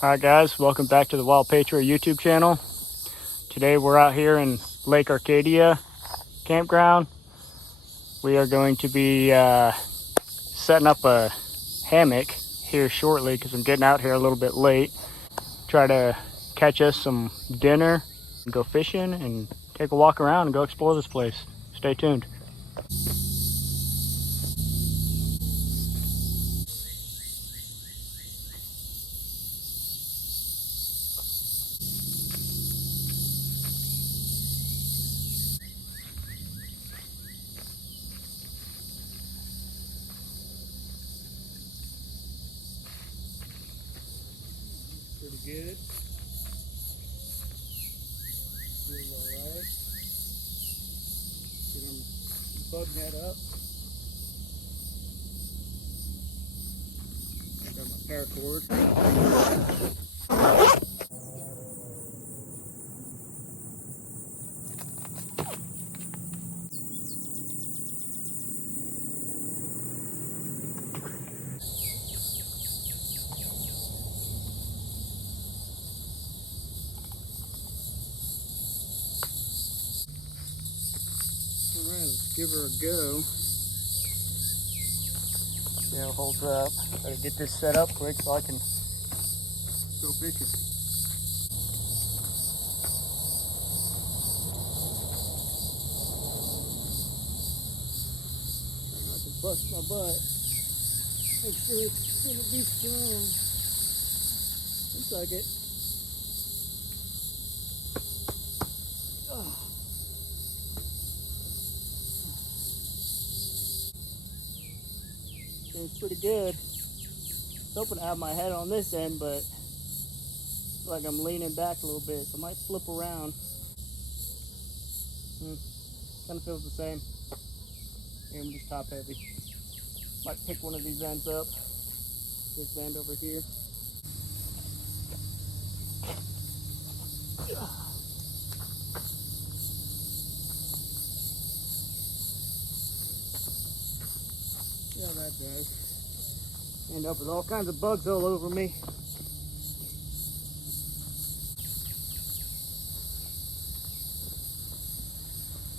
Hi guys, welcome back to the Wild Patriot YouTube channel. Today we're out here in Lake Arcadia campground. We are going to be setting up a hammock here shortly because I'm getting out here a little bit late. Try to catch us some dinner, and go fishing and take a walk around and go explore this place. Stay tuned. Pretty good. Feels alright. Get them bug net up. I got my paracord. Alright, let's give her a go. See how it holds up. Gotta get this set up quick so I can go fishing. Try not to bust my butt. Make sure it's gonna be strong. Looks like it. Oh. Seems pretty good. I was hoping to have my head on this end, but I feel like I'm leaning back a little bit, so I might flip around. Kind of feels the same. Yeah, I'm just top heavy. Might pick one of these ends up. This end over here. See how that does. End up with all kinds of bugs all over me.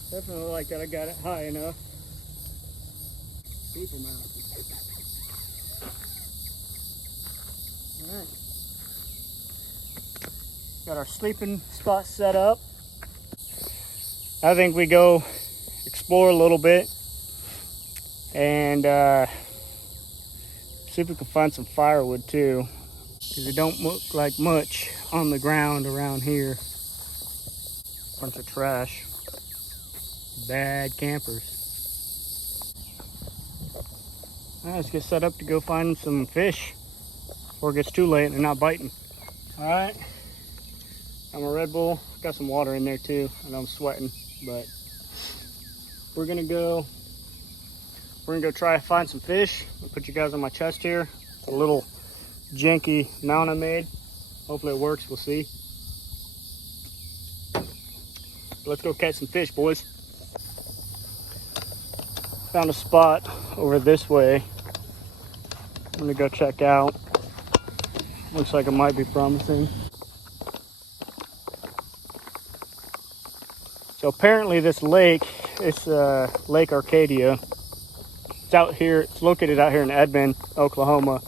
Definitely like that I got it high enough. Keep them out. Alright. Got our sleeping spot set up. I think we go explore a little bit and see if we can find some firewood too, because it don't look like much on the ground around here. Bunch of trash. Bad campers. Alright, let's get set up to go find some fish before it gets too late and they're not biting. Alright, got my Red Bull. Got some water in there too. I know I'm sweating, but we're gonna go try to find some fish. I'll put you guys on my chest here. It's a little janky mount I made. Hopefully it works, we'll see. Let's go catch some fish, boys. Found a spot over this way. I'm gonna go check out. Looks like it might be promising. So apparently this lake, it's Lake Arcadia. It's out here, it's located out here in Edmond, Oklahoma.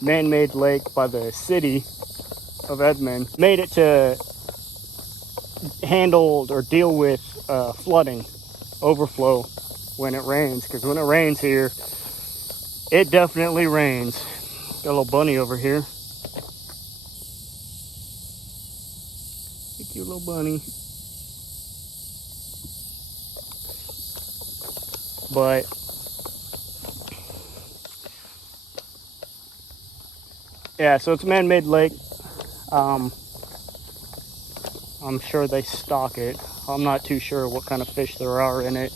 Man-made lake by the city of Edmond. Made it to handle or deal with flooding, overflow when it rains. Because when it rains here, it definitely rains. Got a little bunny over here. Cute little bunny. But yeah, so it's a man-made lake. I'm sure they stock it. I'm not too sure what kind of fish there are in it.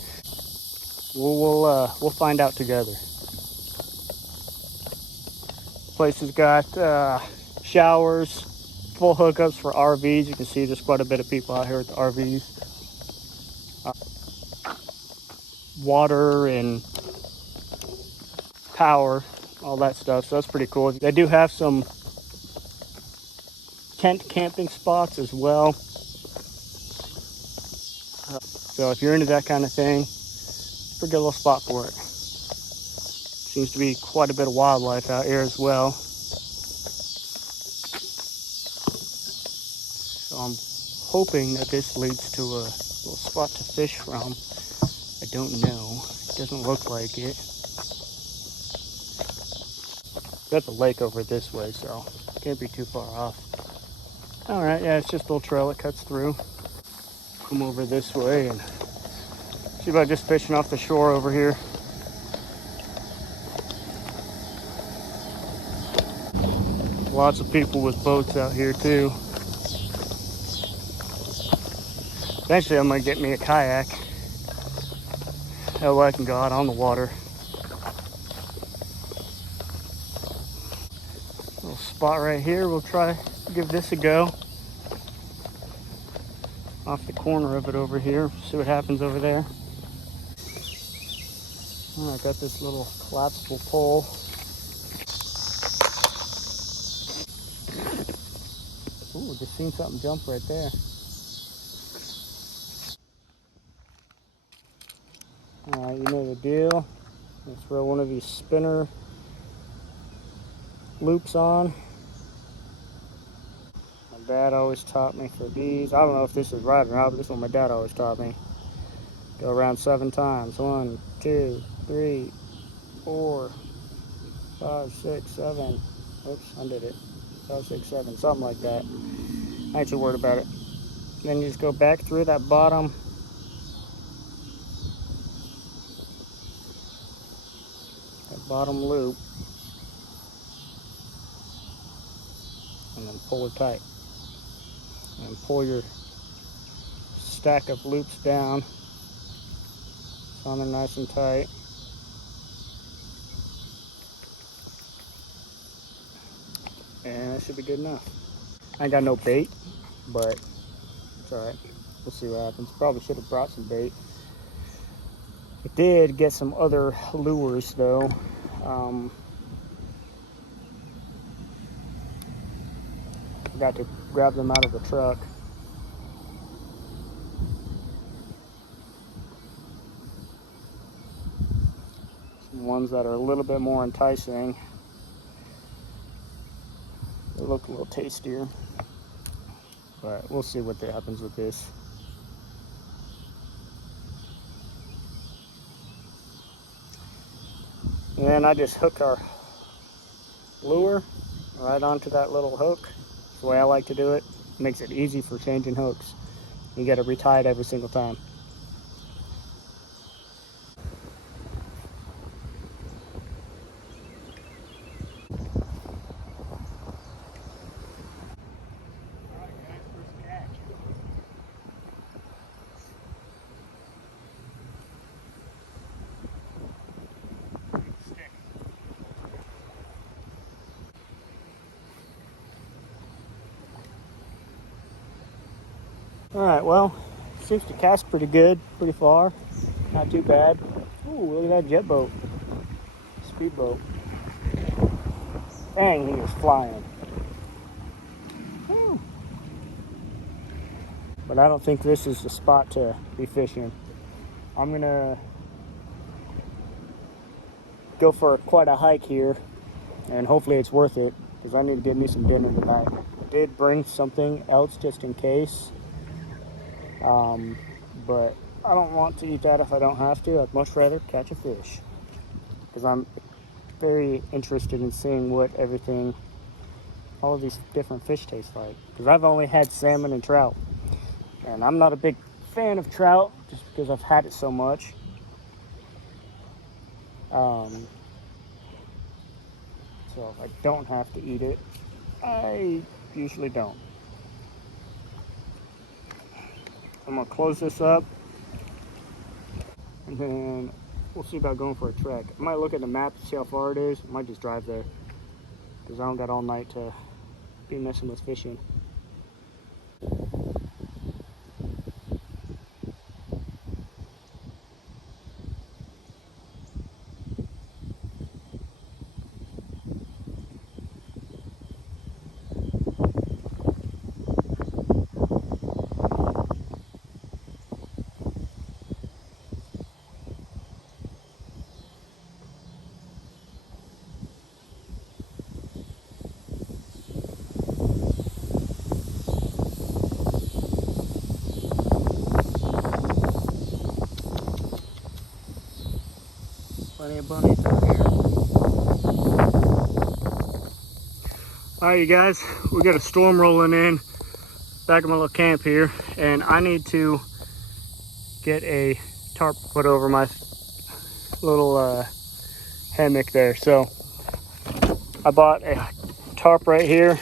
We'll find out together. Place has got showers, full hookups for RVs. You can see there's quite a bit of people out here at the RVs. Water and power, all that stuff. So that's pretty cool. They do have some tent camping spots as well. So if you're into that kind of thing, pretty good little spot for it. Seems to be quite a bit of wildlife out here as well. So I'm hoping that this leads to a little spot to fish from. I don't know. It doesn't look like it. Got the lake over this way, so can't be too far off. All right, yeah, it's just a little trail that cuts through. Come over this way and see about just fishing off the shore over here. Lots of people with boats out here too. Eventually I'm gonna get me a kayak. That way I can go out on the water. Little spot right here, we'll try to give this a go. Off the corner of it over here, see what happens over there. Oh, I got this little collapsible pole. Ooh, just seen something jump right there. All right, you know the deal. Let's throw one of these spinner loops on. My dad always taught me for these. I don't know if this is right or not, but this is what my dad always taught me. Go around 7 times. 1, 2, 3, 4, 5, 6, 7. Oops, undid it. 5, 6, 7, something like that. I ain't too worried about it. Then you just go back through that bottom loop and then pull it tight. And pull your stack of loops down on them nice and tight. And that should be good enough. I ain't got no bait, but it's alright. We'll see what happens. Probably should have brought some bait. I did get some other lures though. Forgot to grab them out of the truck. Some ones that are a little bit more enticing. They look a little tastier. But we'll see what happens with this. And then I just hook our lure right onto that little hook. That's the way I like to do it. Makes it easy for changing hooks. You got to retie it every single time. Alright, well, seems to cast pretty good, pretty far. Not too bad. Ooh, look at that jet boat. Speedboat. Dang, he was flying. Whew. But I don't think this is the spot to be fishing. I'm gonna go for quite a hike here, and hopefully it's worth it, because I need to get me some dinner tonight. I did bring something else just in case. But I don't want to eat that if I don't have to. I'd much rather catch a fish, because I'm very interested in seeing what all of these different fish taste like, because I've only had salmon and trout, and I'm not a big fan of trout just because I've had it so much. So if I don't have to eat it, I usually don't. I'm gonna close this up, and then we'll see about going for a trek. I might look at the map to see how far it is. I might just drive there, because I don't got all night to be messing with fishing. Plenty of bunnies out here. Alright, you guys, we got a storm rolling in back of my little camp here, and I need to get a tarp put over my little hammock there. So I bought a tarp right here.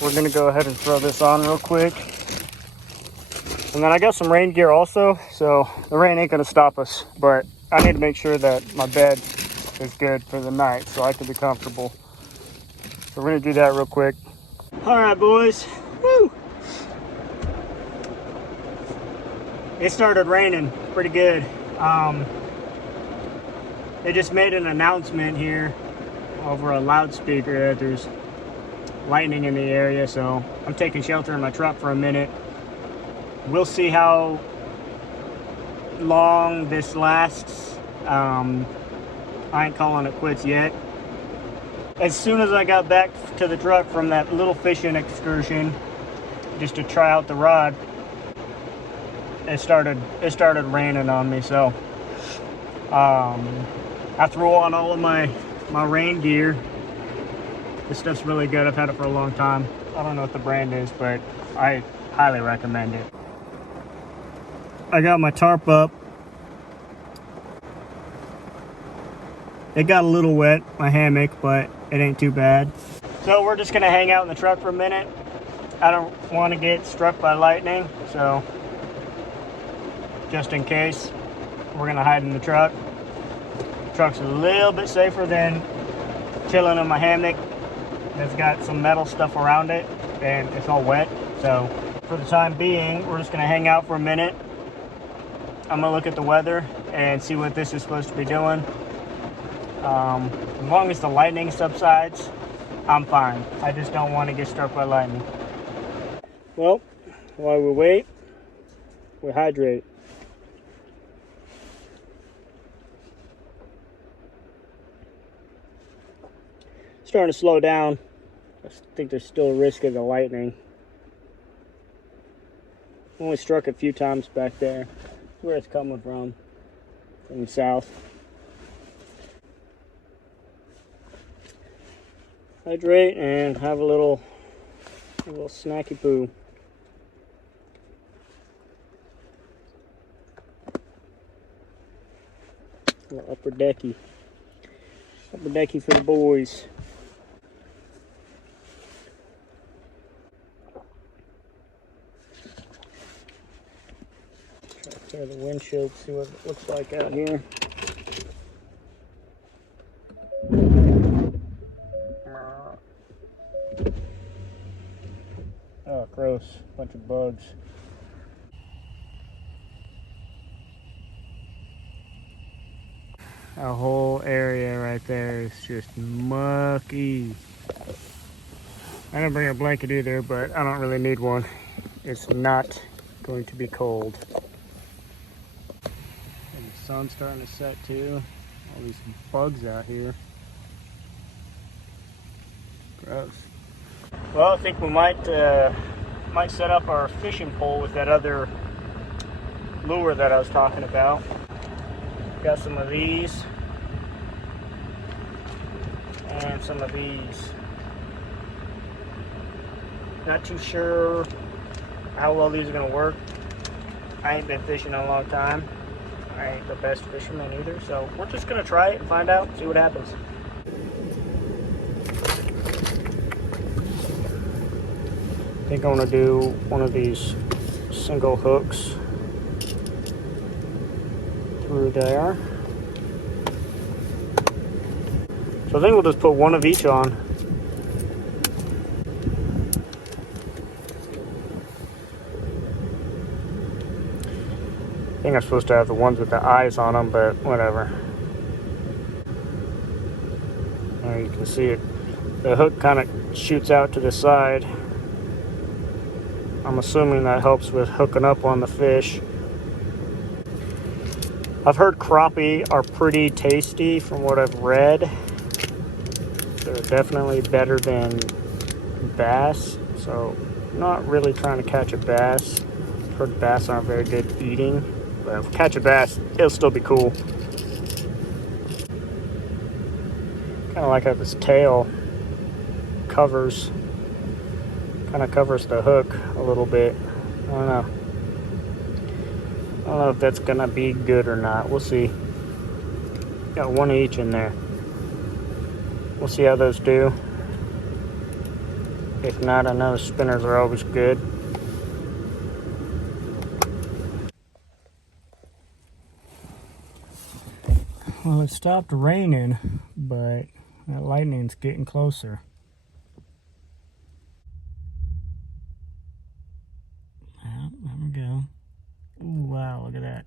We're gonna go ahead and throw this on real quick. And then I got some rain gear also, so the rain ain't gonna stop us, but I need to make sure that my bed is good for the night so I can be comfortable. So we're gonna do that real quick. All right, boys. Woo! It started raining pretty good. They just made an announcement here over a loudspeaker that there's lightning in the area, so I'm taking shelter in my truck for a minute. We'll see how long this lasts. I ain't calling it quits yet. As soon as I got back to the truck from that little fishing excursion, just to try out the rod, it started raining on me. So I threw on all of my rain gear. This stuff's really good. I've had it for a long time. I don't know what the brand is, but I highly recommend it. I got my tarp up. It got a little wet, my hammock, but it ain't too bad. So we're just gonna hang out in the truck for a minute. I don't want to get struck by lightning, so just in case, we're gonna hide in the truck. The truck's a little bit safer than chilling in my hammock. It's got some metal stuff around it and it's all wet. So for the time being, we're just gonna hang out for a minute. I'm gonna look at the weather and see what this is supposed to be doing. As long as the lightning subsides, I'm fine. I just don't want to get struck by lightning. Well, while we wait, we hydrate. Starting to slow down. I think there's still a risk of the lightning. Only struck a few times back there. Where it's coming from the south. Hydrate and have a little snacky poo. A little upper decky for the boys. Try to clear the windshield, see what it looks like out here. Oh, gross. Bunch of bugs. Our whole area right there is just mucky. I didn't bring a blanket either, but I don't really need one. It's not going to be cold. And the sun's starting to set too. All these bugs out here. Gross. Well, I think we might set up our fishing pole with that other lure that I was talking about. Got some of these and some of these. Not too sure how well these are gonna work. I ain't been fishing in a long time. I ain't the best fisherman either, so we're just gonna try it and find out, see what happens. I think I want to do one of these single hooks through there. So I think we'll just put one of each on. I think I'm supposed to have the ones with the eyes on them, but whatever. There you can see it. The hook kind of shoots out to the side. I'm assuming that helps with hooking up on the fish. I've heard crappie are pretty tasty from what I've read. They're definitely better than bass, so I'm not really trying to catch a bass. I've heard bass aren't very good eating, but if I catch a bass, it'll still be cool. Kind of like how this tail covers, kind of covers the hook a little bit. I don't know. I don't know if that's gonna be good or not. We'll see. Got one each in there. We'll see how those do. If not, I know spinners are always good. Well, it stopped raining, but that lightning's getting closer. Yeah, there we go. Ooh, wow, look at that.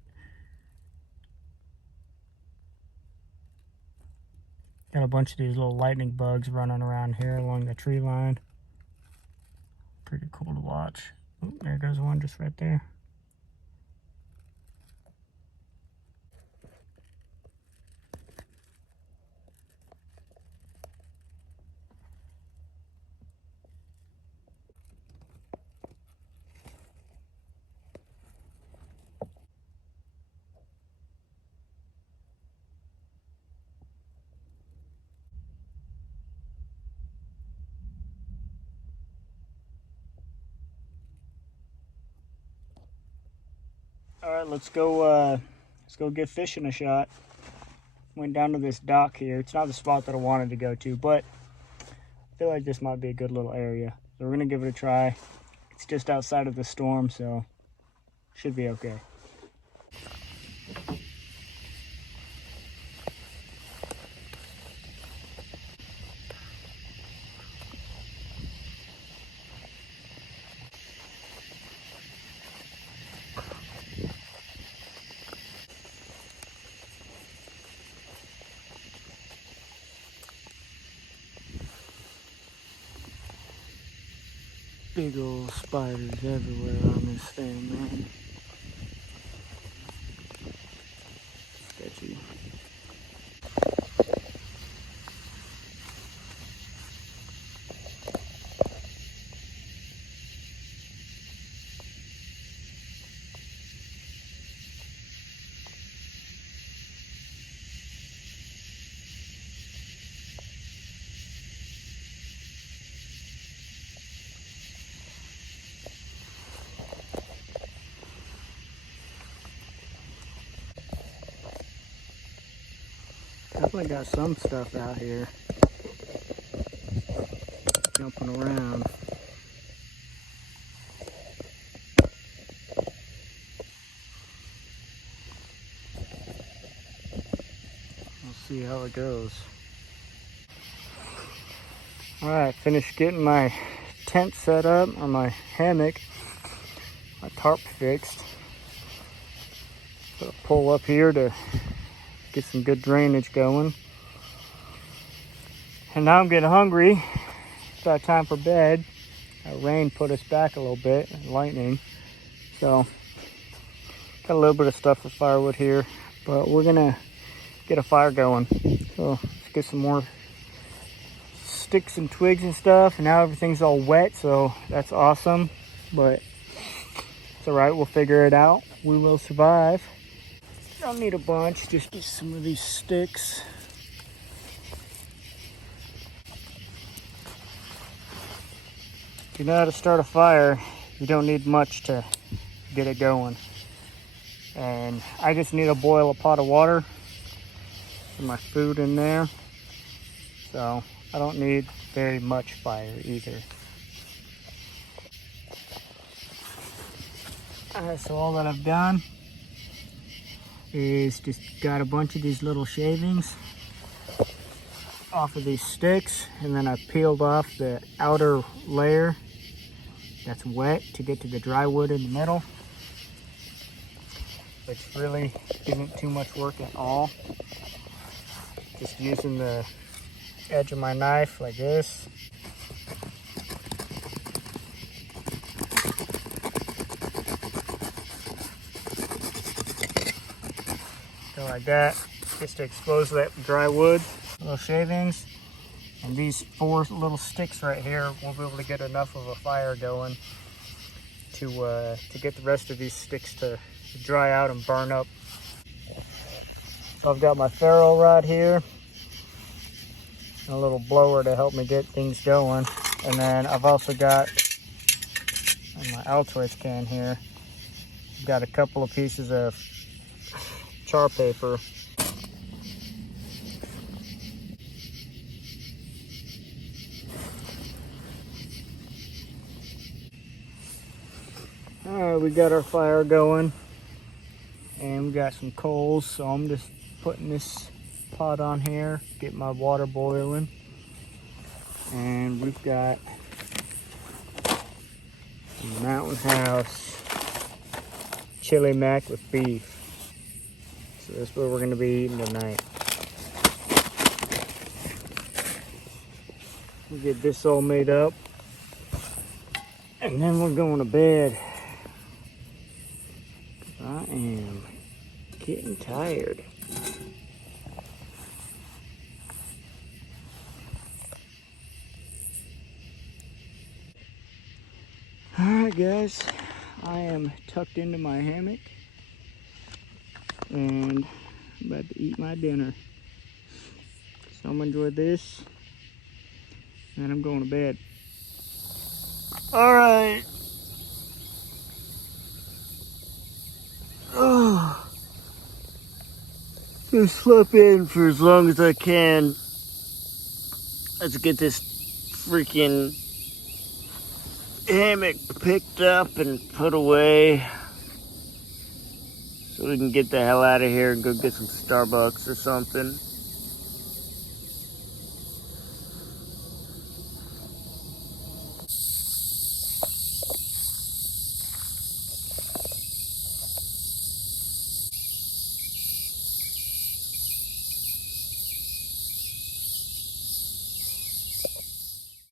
Got a bunch of these little lightning bugs running around here along the tree line. Pretty cool to watch. Oh, there goes one just right there. All right, let's go give fishing a shot. Went down to this dock here. It's not the spot that I wanted to go to, but I feel like this might be a good little area. So we're gonna give it a try. It's just outside of the storm, so should be okay. Big old spiders everywhere on this thing, man. Sketchy. Definitely got some stuff out here jumping around. We'll see how it goes. All right, finished getting my tent set up, or my hammock, my tarp fixed. So I'll pull up here to get some good drainage going. And now I'm getting hungry. It's about time for bed. Rain put us back a little bit, and lightning. So got a little bit of stuff for firewood here, but we're gonna get a fire going. So let's get some more sticks and twigs and stuff. And now everything's all wet, so that's awesome. But it's all right, we'll figure it out. We will survive. Don't need a bunch, just get some of these sticks. If you know how to start a fire, you don't need much to get it going. And I just need to boil a pot of water, put my food in there. So I don't need very much fire either. Alright, so all that I've done is just got a bunch of these little shavings off of these sticks, and then I peeled off the outer layer that's wet to get to the dry wood in the middle, which really isn't too much work at all. Just using the edge of my knife like this. Go like that, just to expose that dry wood. Little shavings, and these 4 little sticks right here will be able to get enough of a fire going to get the rest of these sticks to dry out and burn up. So I've got my ferro rod here. and a little blower to help me get things going. And then I've also got in my Altoids can here, I've got a couple of pieces of char paper. Alright, we got our fire going and we got some coals, so I'm just putting this pot on here, get my water boiling. And we've got Mountain House chili mac with beef. So that's what we're going to be eating tonight. We'll get this all made up and then we're going to bed. I am getting tired. Alright guys, I am tucked into my hammock and I'm about to eat my dinner. So I'm gonna enjoy this and I'm going to bed. Alright. Oh, just slept in for as long as I can. Let's get this freaking hammock picked up and put away so we can get the hell out of here and go get some Starbucks or something.